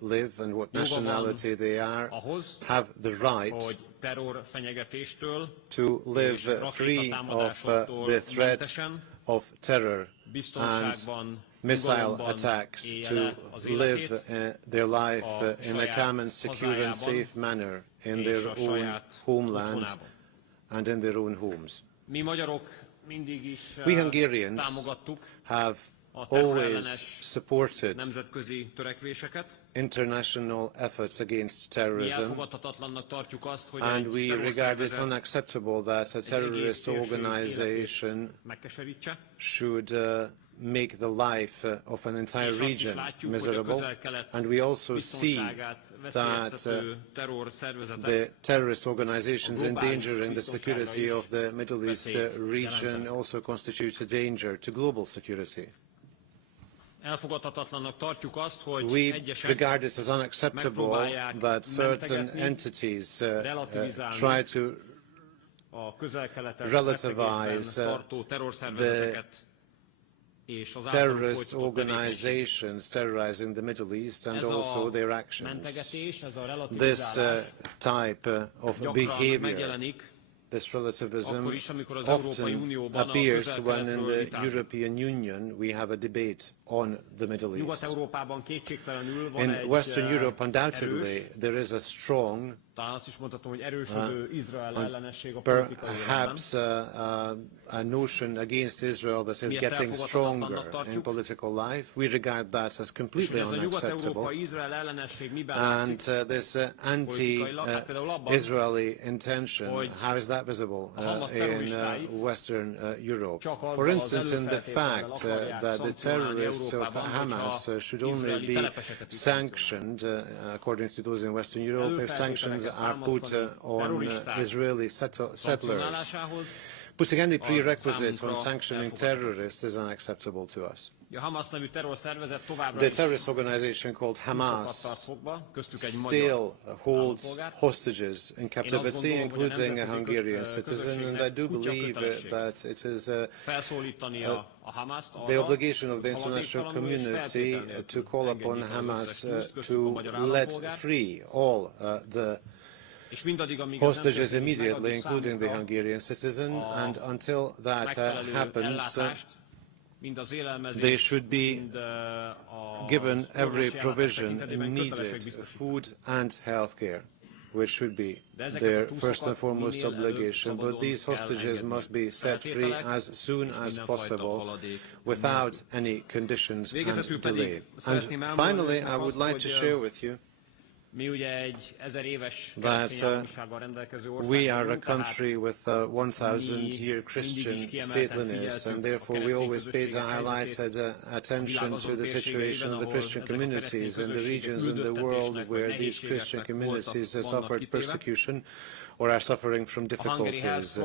live and what nationality they are have the right to live free of the threat of terror and missile attacks, to live their life in a calm and secure and safe manner in their own homeland and in their own homes. We Hungarians have always supported international efforts against terrorism, and we regard it unacceptable that a terrorist organization should make the life of an entire region miserable. And we also see that the terrorist organizations endangering the security of the Middle East region also constitute a danger to global security. We regard it as unacceptable that certain entities try to relativize the terrorist organizations terrorizing the Middle East and also their actions. This type of behavior, this relativism, often appears when in the European Union we have a debate on the Middle East. In Western Europe, undoubtedly, there is a strong, perhaps a notion against Israel that is getting stronger in political life. We regard that as completely unacceptable. And this anti-Israeli intention, how is that visible in Western Europe? For instance, in the fact that the terrorists of Hamas should only be sanctioned, according to those in Western Europe, if sanctions are put on Israeli settlers. Putting any prerequisite on sanctioning terrorists is unacceptable to us. The terrorist organization called Hamas still holds hostages in captivity, including a Hungarian citizen, and I do believe that it is the obligation of the international community to call upon Hamas to let free all the hostages immediately, including the Hungarian citizen, and until that happens, they should be given every provision needed, food and health care, which should be their first and foremost obligation. But these hostages must be set free as soon as possible, without any conditions and delay. And finally, I would like to share with you that we are a country with 1,000-year Christian stateliness, and therefore we always pay highlighted attention to the situation of the Christian communities in the regions in the world where these Christian communities have suffered persecution or are suffering from difficulties.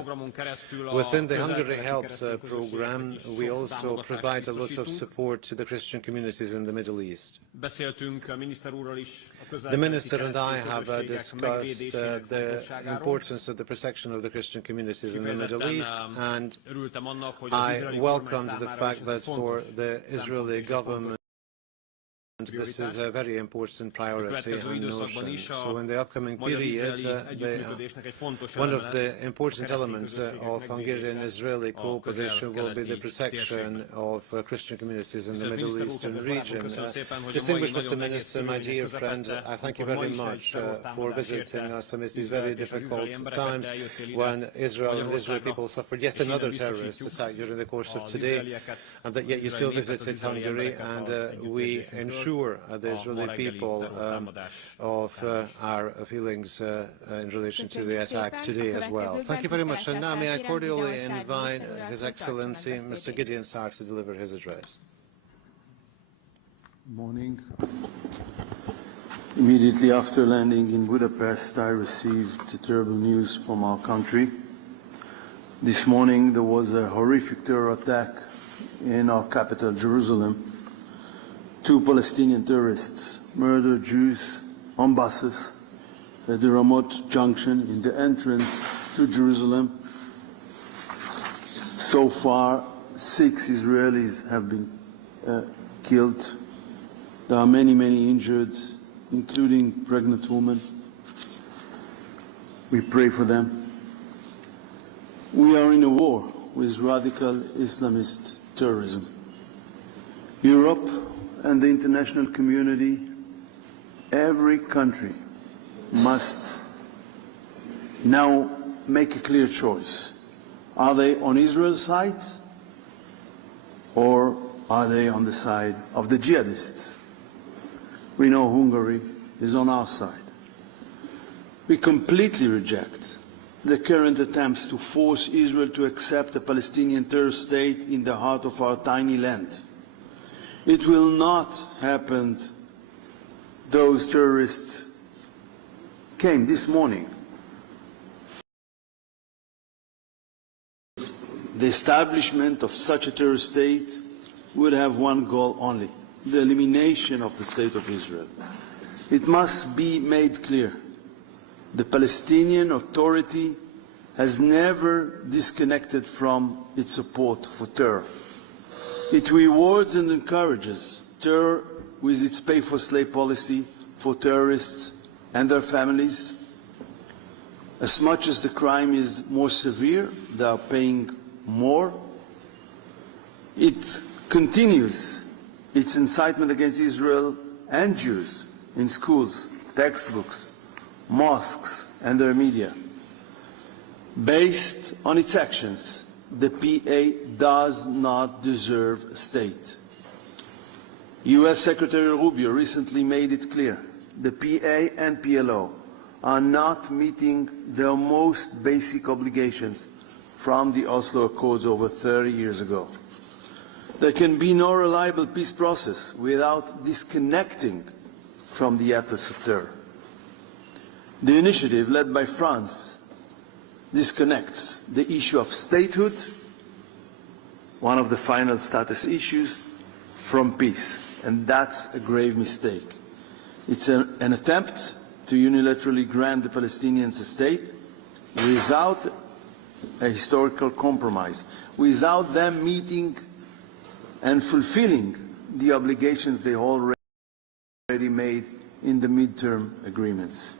Within the Hungary Helps program, we also provide a lot of support to the Christian communities in the Middle East. The Minister and I have discussed the importance of the protection of the Christian communities in the Middle East, and I welcomed the fact that for the Israeli government this is a very important priority and notion. So in the upcoming period, one of the important elements of Hungarian-Israeli cooperation will be the protection of Christian communities in the Middle Eastern region. Distinguished Mr. Minister, my dear friend, I thank you very much for visiting us amidst these very difficult times when Israel and Israeli people suffered yet another terrorist attack during the course of today, and that yet you still visited Hungary, and we ensure the Israeli people of our feelings in relation to the attack today as well. Thank you very much. And now may I cordially invite His Excellency Mr. Gideon Saar to deliver his address. Morning. Immediately after landing in Budapest, I received terrible news from our country. This morning there was a horrific terror attack in our capital, Jerusalem. 2 Palestinian terrorists murdered Jews on buses at the Ramot junction in the entrance to Jerusalem. So far, 6 Israelis have been killed. There are many, many injured including pregnant women. We pray for them. We are in a war with radical Islamist terrorism. Europe and the international community, every country must now make a clear choice. Are they on Israel's side or are they on the side of the jihadists? We know Hungary is on our side. We completely reject the current attempts to force Israel to accept a Palestinian terror state in the heart of our tiny land. It will not happen. Those terrorists came this morning. The establishment of such a terror state would have one goal only: the elimination of the State of Israel. It must be made clear: the Palestinian Authority has never disconnected from its support for terror. It rewards and encourages terror with its pay-for-slave policy for terrorists and their families. As much as the crime is more severe, they are paying more. It continues its incitement against Israel and Jews in schools, textbooks, mosques and their media. Based on its actions, the PA does not deserve a state. US Secretary Rubio recently made it clear: the PA and PLO are not meeting their most basic obligations from the Oslo Accords over 30 years ago. There can be no reliable peace process without disconnecting from the ethos of terror. The initiative led by France disconnects the issue of statehood, one of the final status issues, from peace, and that's a grave mistake. It's an attempt to unilaterally grant the Palestinians a state without a historical compromise, without them meeting and fulfilling the obligations they already made in the midterm agreements.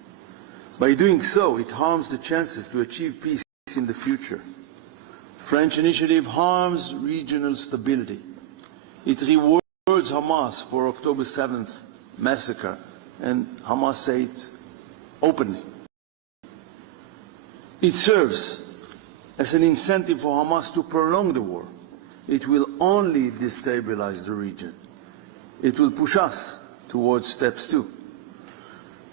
By doing so, it harms the chances to achieve peace in the future. French initiative harms regional stability. It rewards Hamas for October 7th massacre, and Hamas said it openly. It serves as an incentive for Hamas to prolong the war. It will only destabilize the region. It will push us towards steps two.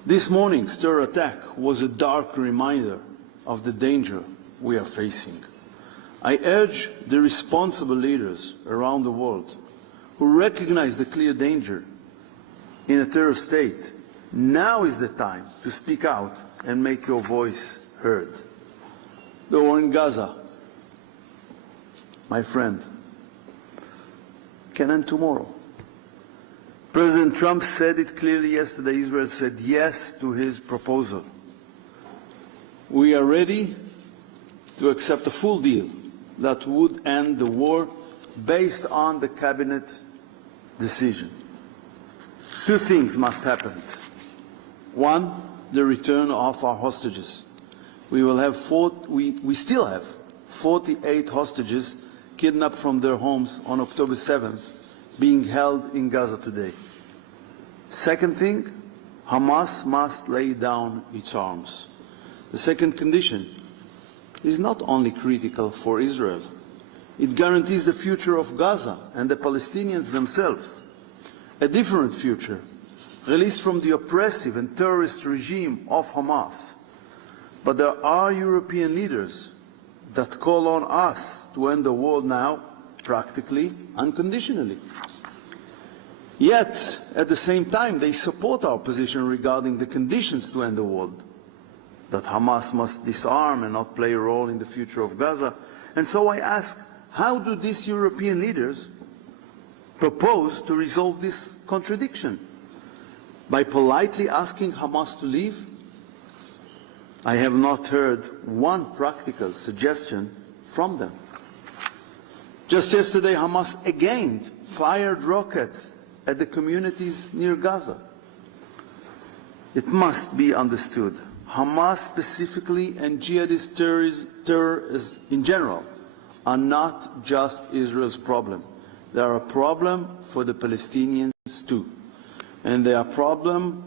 This morning's terror attack was a dark reminder of the danger we are facing. I urge the responsible leaders around the world who recognize the clear danger in a terror state, now is the time to speak out and make your voice heard. The war in Gaza, my friend, can end tomorrow. President Trump said it clearly yesterday. Israel said yes to his proposal. We are ready to accept a full deal that would end the war based on the cabinet decision. Two things must happen. One, the return of our hostages. We still have 48 hostages kidnapped from their homes on October 7th, being held in Gaza today. Second thing, Hamas must lay down its arms. The second condition is not only critical for Israel, it guarantees the future of Gaza and the Palestinians themselves, a different future, released from the oppressive and terrorist regime of Hamas. But there are European leaders that call on us to end the war now, practically unconditionally. Yet, at the same time, they support our position regarding the conditions to end the war, that Hamas must disarm and not play a role in the future of Gaza. And so I ask, how do these European leaders propose to resolve this contradiction? By politely asking Hamas to leave? I have not heard one practical suggestion from them. Just yesterday, Hamas again fired rockets at the communities near Gaza. It must be understood. Hamas specifically and jihadist terrorists in general are not just Israel's problem. They are a problem for the Palestinians too. And they are a problem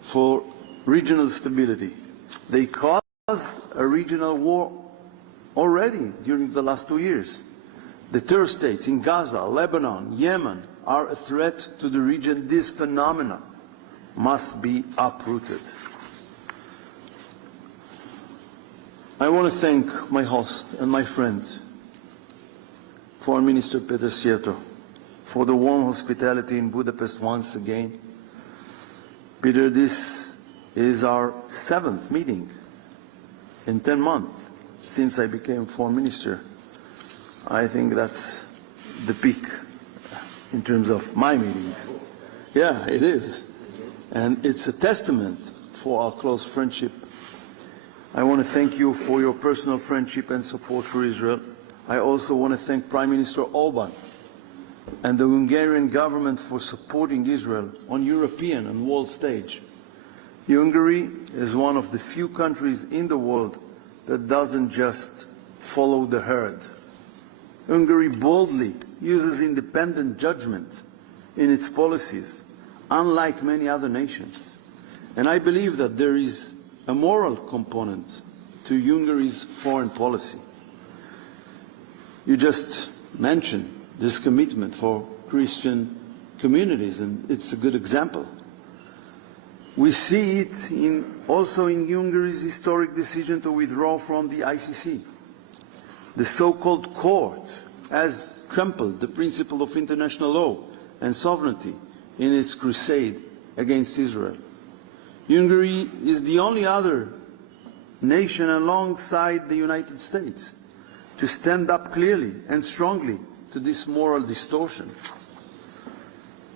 for regional stability. They caused a regional war already during the last 2 years. The terror states in Gaza, Lebanon, Yemen are a threat to the region. This phenomenon must be uprooted. I want to thank my host and my friend, Foreign Minister Peter Szijjarto, for the warm hospitality in Budapest once again. Peter, this is our 7th meeting in 10 months since I became Foreign Minister. I think that's the peak in terms of my meetings. Yeah, it is. And it's a testament for our close friendship. I want to thank you for your personal friendship and support for Israel. I also want to thank Prime Minister Orban and the Hungarian government for supporting Israel on European and world stage. Hungary is one of the few countries in the world that doesn't just follow the herd. Hungary boldly uses independent judgment in its policies, unlike many other nations. And I believe that there is a moral component to Hungary's foreign policy. You just mentioned this commitment for Christian communities, and it's a good example. We see it also in Hungary's historic decision to withdraw from the ICC. The so-called court has trampled the principle of international law and sovereignty in its crusade against Israel. Hungary is the only other nation alongside the United States to stand up clearly and strongly to this moral distortion.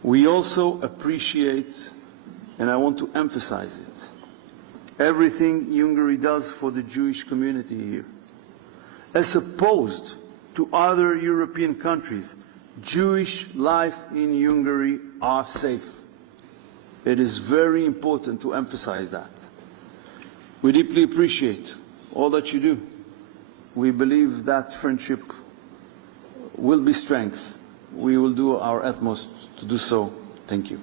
We also appreciate, and I want to emphasize it, everything Hungary does for the Jewish community here. As opposed to other European countries, Jewish life in Hungary are safe. It is very important to emphasize that. We deeply appreciate all that you do. We believe that friendship will be strength. We will do our utmost to do so. Thank you.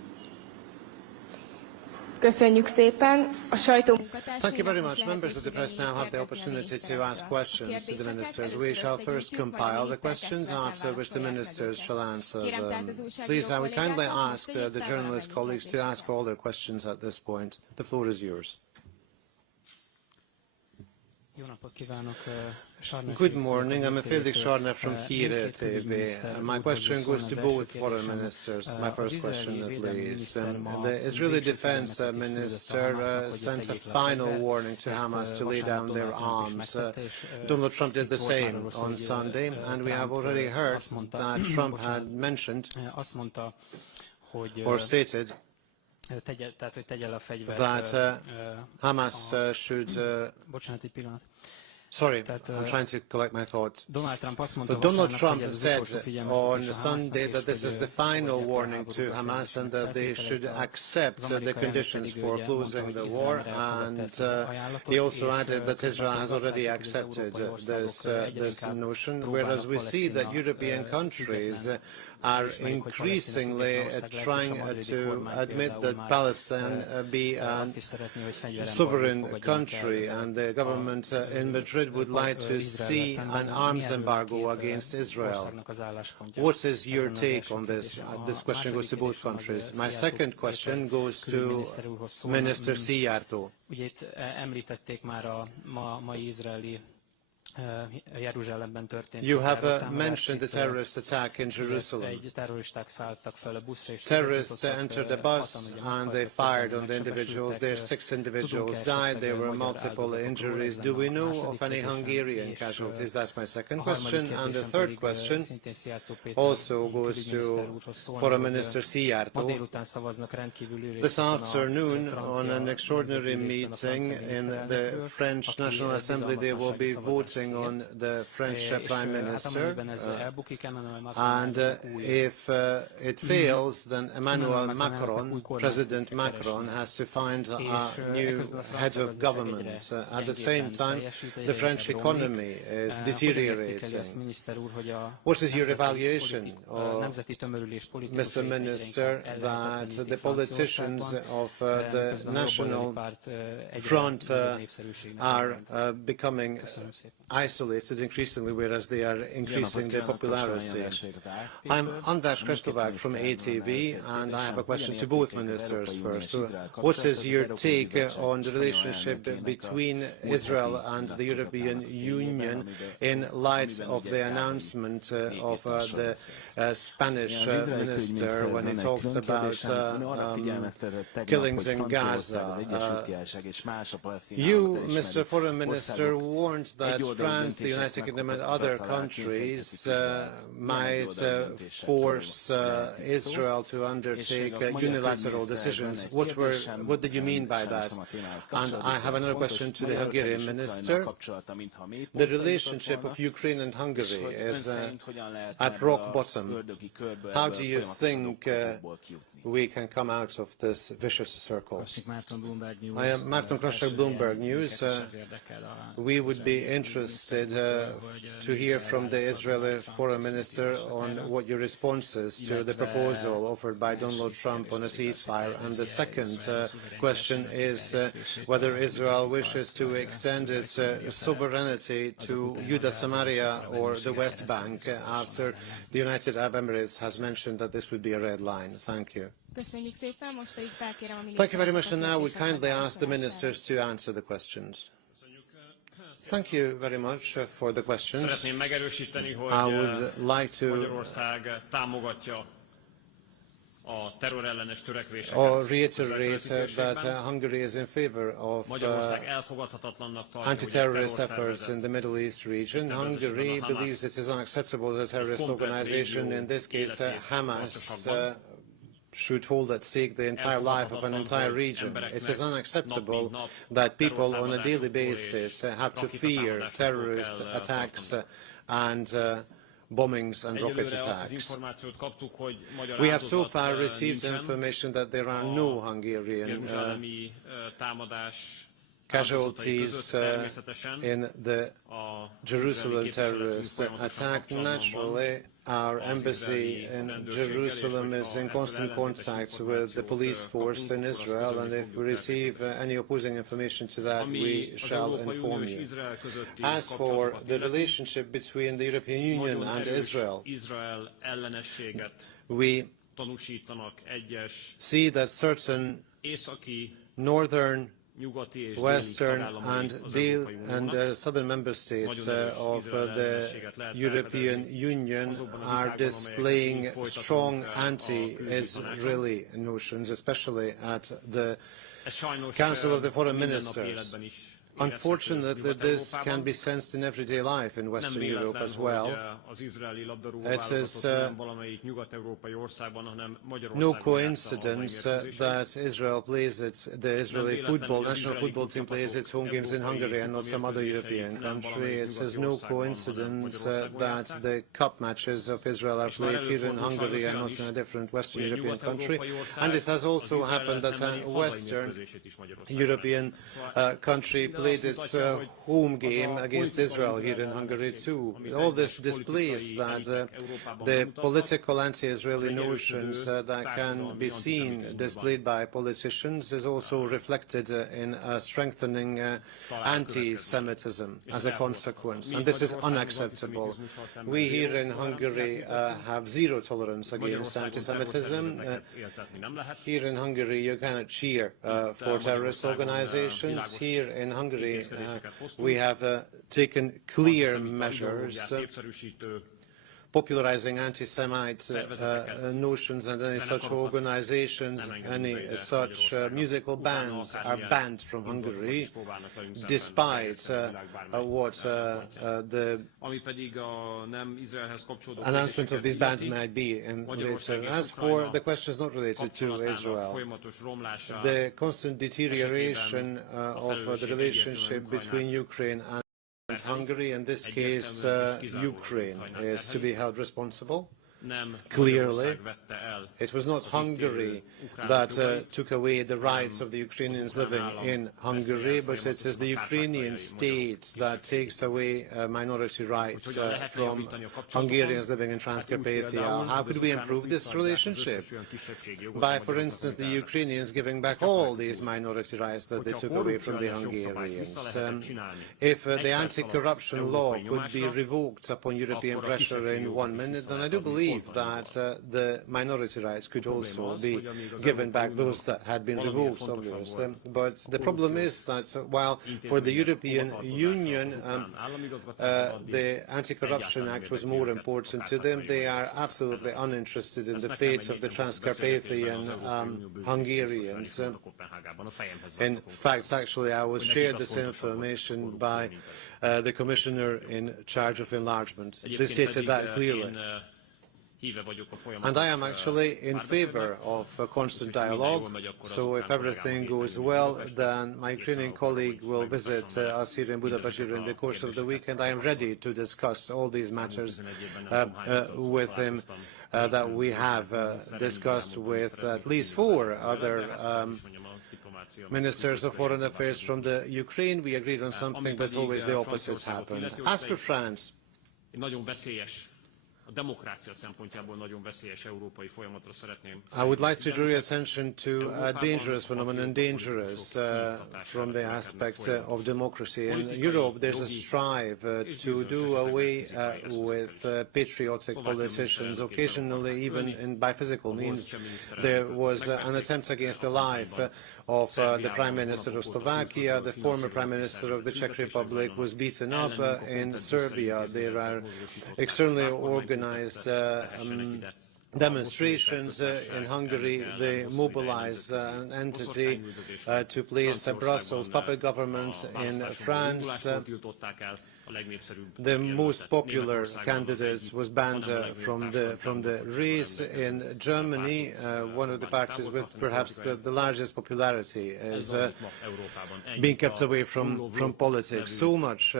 Köszönjük szépen. A sajtó Thank you very much. Members of the press now have the opportunity to ask questions to the ministers. We shall first compile the questions, after which the ministers shall answer them. Please, I would kindly ask the journalist colleagues to ask all their questions at this point. The floor is yours. Good morning. I'm Felix Sarner from Hír TV. My question goes to both foreign ministers. My first question, at least. The Israeli defense minister sent a final warning to Hamas to lay down their arms. Donald Trump did the same on Sunday, and we have already heard that Trump had mentioned or stated that Hamas should... Sorry, I'm trying to collect my thoughts. So Donald Trump said on Sunday that this is the final warning to Hamas and that they should accept the conditions for closing the war. And he also added that Israel has already accepted this notion, whereas we see that European countries are increasingly trying to admit that Palestine be a sovereign country, and the government in Madrid would like to see an arms embargo against Israel. What is your take on this? This question goes to both countries. My second question goes to Minister Szijjarto. You have mentioned the terrorist attack in Jerusalem. Terrorists entered the bus and they fired on the individuals. There 6 individuals died. There were multiple injuries. Do we know of any Hungarian casualties? That's my second question. And the third question also goes to Foreign Minister Szijjarto. This afternoon, on an extraordinary meeting in the French National Assembly, they will be voting counting on the French Prime Minister, and if it fails, then Emmanuel Macron, President Macron, has to find a new head of government. At the same time, the French economy is deteriorating. What is your evaluation, Mr. Minister, that the politicians of the National Front are becoming isolated increasingly, whereas they are increasing their popularity? I'm András Kristovák from ATV, and I have a question to both ministers first. So what is your take on the relationship between Israel and the European Union in light of the announcement of the Spanish minister when he talks about killings in Gaza? You, Mr. Foreign Minister, warned that France, the United Kingdom and other countries might force Israel to undertake unilateral decisions. What did you mean by that? And I have another question to the Hungarian minister. The relationship of Ukraine and Hungary is at rock bottom. How do you think we can come out of this vicious circle? I am Martin Krasek, Bloomberg News. We would be interested to hear from the Israeli Foreign Minister on what your response is to the proposal offered by Donald Trump on a ceasefire. And the second question is whether Israel wishes to extend its sovereignty to Judah Samaria or the West Bank after the United Arab Emirates has mentioned that this would be a red line. Thank you. Thank you very much, and now we kindly ask the ministers to answer the questions. Thank you very much for the questions. I would like to reiterate that Hungary is in favor of anti-terrorist efforts in the Middle East region. Hungary believes it is unacceptable that a terrorist organization, in this case Hamas, should hold at stake the entire life of an entire region. It is unacceptable that people on a daily basis have to fear terrorist attacks and bombings and rocket attacks. We have so far received information that there are no Hungarian casualties in the Jerusalem terrorist attack. Naturally, our embassy in Jerusalem is in constant contact with the police force in Israel, and if we receive any opposing information to that, we shall inform you. As for the relationship between the European Union and Israel, we see that certain northern, western and southern member states of the European Union are displaying strong anti-Israeli notions, especially at the Council of the Foreign Ministers. Unfortunately, this can be sensed in everyday life in Western Europe as well. It is no coincidence that Israel plays the Israeli national football team plays its home games in Hungary and not some other European country. It is no coincidence that the cup matches of Israel are played here in Hungary and not in a different Western European country. And it has also happened that a Western European country played its home game against Israel here in Hungary too. All this displays that the political anti-Israeli notions that can be seen displayed by politicians is also reflected in a strengthening anti-Semitism as a consequence, and this is unacceptable. We here in Hungary have zero tolerance against anti-Semitism. Here in Hungary you cannot cheer for terrorist organizations. Here in Hungary we have taken clear measures popularizing anti-Semite notions, and any such organizations, any such musical bands are banned from Hungary, despite what the announcements of these bands might be later. As for the questions not related to Israel, the constant deterioration of the relationship between Ukraine and and Hungary, in this case Ukraine, is to be held responsible. Clearly, it was not Hungary that took away the rights of the Ukrainians living in Hungary, but it is the Ukrainian state that takes away minority rights from Hungarians living in Transcarpathia. How could we improve this relationship? By, for instance, the Ukrainians giving back all these minority rights that they took away from the Hungarians. If the anti-corruption law could be revoked upon European pressure in 1 minute, then I do believe that the minority rights could also be given back, those that had been revoked, obviously. But the problem is that while for the European Union the Anti-Corruption Act was more important to them, they are absolutely uninterested in the fate of the Transcarpathian Hungarians. In fact, actually, I was shared this information by the Commissioner in charge of enlargement. They stated that clearly. And I am actually in favor of a constant dialogue, so if everything goes well, then my Ukrainian colleague will visit us here in Budapest during the course of the week, and I am ready to discuss all these matters with him that we have discussed with at least 4 other ministers of foreign affairs from the Ukraine. We agreed on something, but always the opposite happened. As for France, I would like to draw your attention to a dangerous phenomenon, dangerous from the aspect of democracy. In Europe, there's a strive to do away with patriotic politicians. Occasionally, even by physical means, there was an attempt against the life of the Prime Minister of Slovakia. The former Prime Minister of the Czech Republic was beaten up in Serbia. There are externally organized demonstrations in Hungary. They mobilize an entity to place a Brussels puppet government in France. The most popular candidate was banned from the race. In Germany, one of the parties with perhaps the largest popularity is being kept away from politics. So much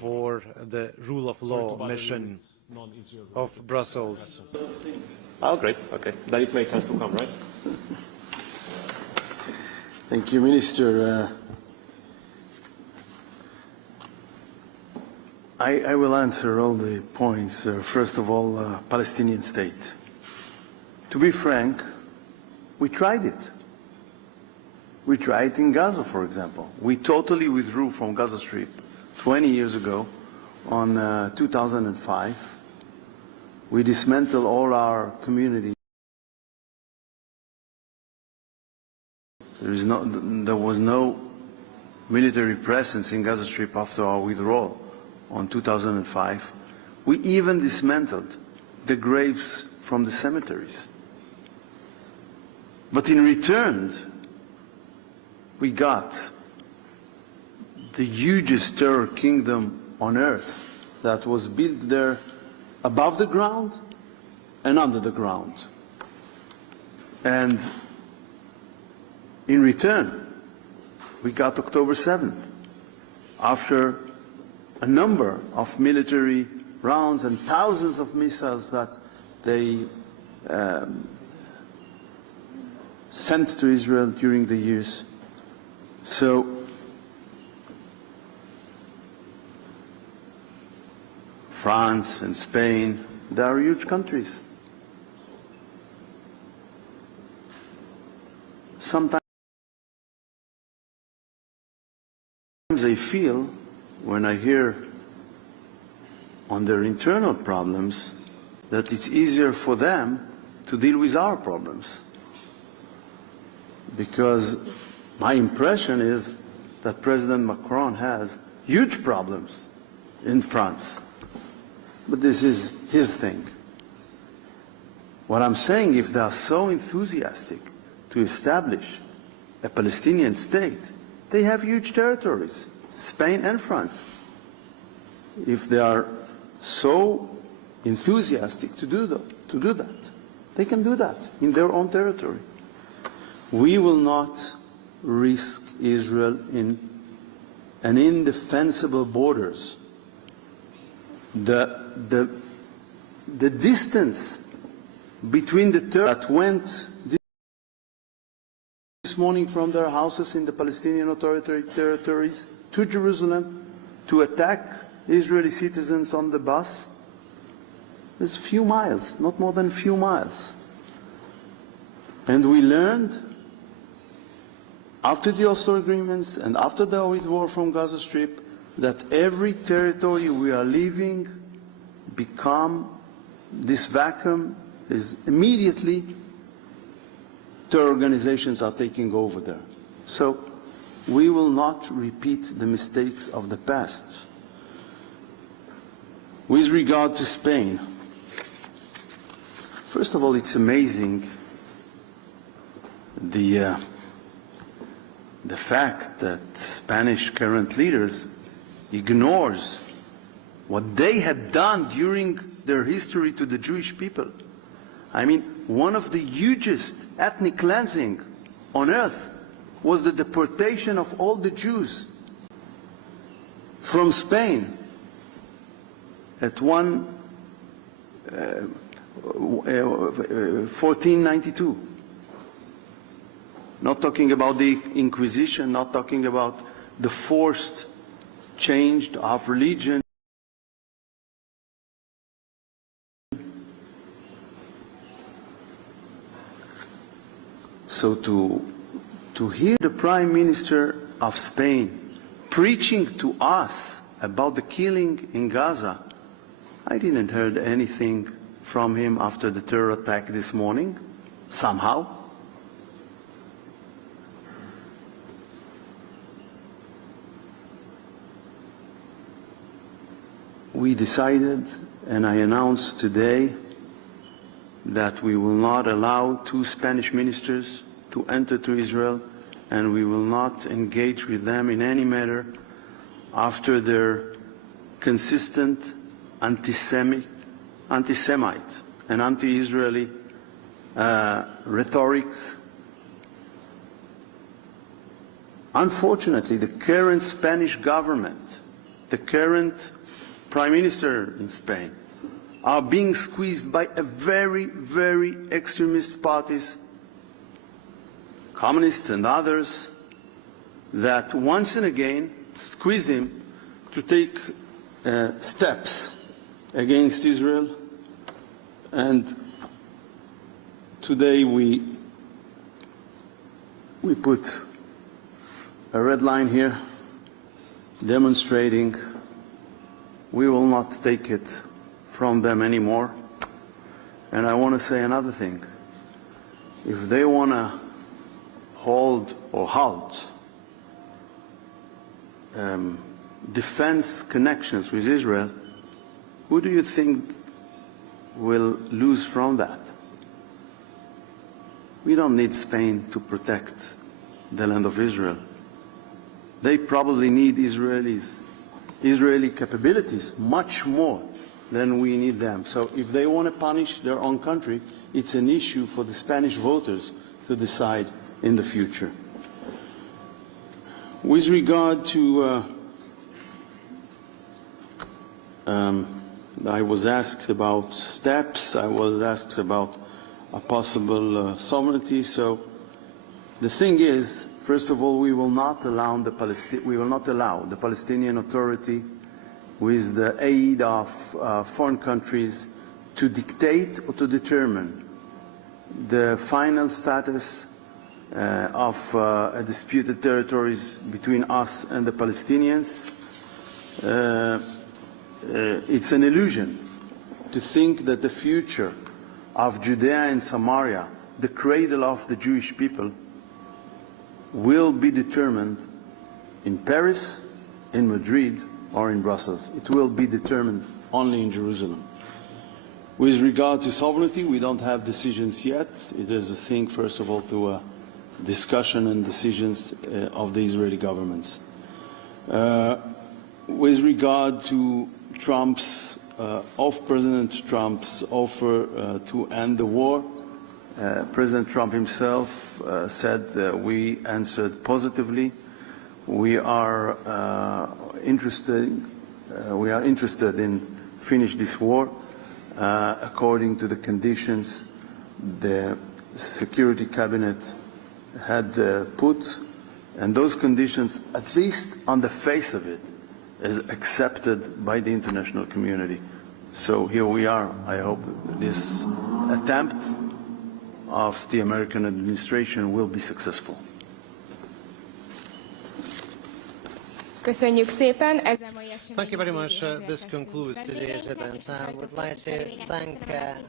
for the rule of law mission of Brussels. Oh, great. Okay. Then it makes sense to come, right? Thank you, Minister. I will answer all the points. First of all, Palestinian state. To be frank, we tried it. We tried it in Gaza, for example. We totally withdrew from Gaza Strip 20 years ago on 2005. We dismantled all our communities. There was no military presence in Gaza Strip after our withdrawal on 2005. We even dismantled the graves from the cemeteries. But in return, we got the hugest terror kingdom on earth that was built there above the ground and under the ground. And in return, we got October 7th, after a number of military rounds and thousands of missiles that they sent to Israel during the years. So France and Spain, they are huge countries. Sometimes I feel, when I hear on their internal problems, that it's easier for them to deal with our problems. Because my impression is that President Macron has huge problems in France. But this is his thing. What I'm saying, if they are so enthusiastic to establish a Palestinian state, they have huge territories, Spain and France. If they are so enthusiastic to do that, they can do that in their own territory. We will not risk Israel in and indefensible borders. The distance between the that went this morning from their houses in the Palestinian Authority territories to Jerusalem to attack Israeli citizens on the bus is a few miles, not more than a few miles. And we learned after the Oslo agreements and after the withdrawal from Gaza Strip that every territory we are leaving this vacuum is immediately terror organizations are taking over there. So we will not repeat the mistakes of the past. With regard to Spain, first of all, it's amazing the fact that Spanish current leaders ignores what they had done during their history to the Jewish people. I mean, one of the hugest ethnic cleansing on earth was the deportation of all the Jews from Spain at 1492. Not talking about the Inquisition, not talking about the forced change of religion. So to hear the Prime Minister of Spain preaching to us about the killing in Gaza, I didn't hear anything from him after the terror attack this morning, somehow. We decided, and I announced today, that we will not allow 2 Spanish ministers to enter to Israel, and we will not engage with them in any matter after their consistent anti-Semite and anti-Israeli rhetorics. Unfortunately, the current Spanish government, the current Prime Minister in Spain, are being squeezed by a very, very extremist parties, communists and others, that once and again squeeze him to take steps against Israel. And today we put a red line here demonstrating we will not take it from them anymore. And I want to say another thing. If they want to hold or halt defense connections with Israel, who do you think will lose from that? We don't need Spain to protect the land of Israel. They probably need Israeli capabilities much more than we need them. So if they want to punish their own country, it's an issue for the Spanish voters to decide in the future. With regard to, I was asked about steps, I was asked about a possible sovereignty. So the thing is, first of all, we will not allow the Palestinian Authority, with the aid of foreign countries, to dictate or to determine the final status of disputed territories between us and the Palestinians. It's an illusion to think that the future of Judea and Samaria, the cradle of the Jewish people, will be determined in Paris, in Madrid, or in Brussels. It will be determined only in Jerusalem. With regard to sovereignty, we don't have decisions yet. It is a thing, first of all, to discussion and decisions of the Israeli governments. With regard to President Trump's offer to end the war, President Trump himself said we answered positively. We are interested in finish this war according to the conditions the Security Cabinet had put, and those conditions, at least on the face of it, is accepted by the international community. So here we are. I hope this attempt of the American administration will be successful. Köszönjük szépen, ezzel mai esemény. Thank you very much. This concludes today's event. I would like to thank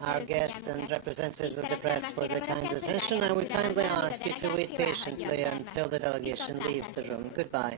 our guests and representatives of the press for their kind attention. I would kindly ask you to wait patiently until the delegation leaves the room. Goodbye.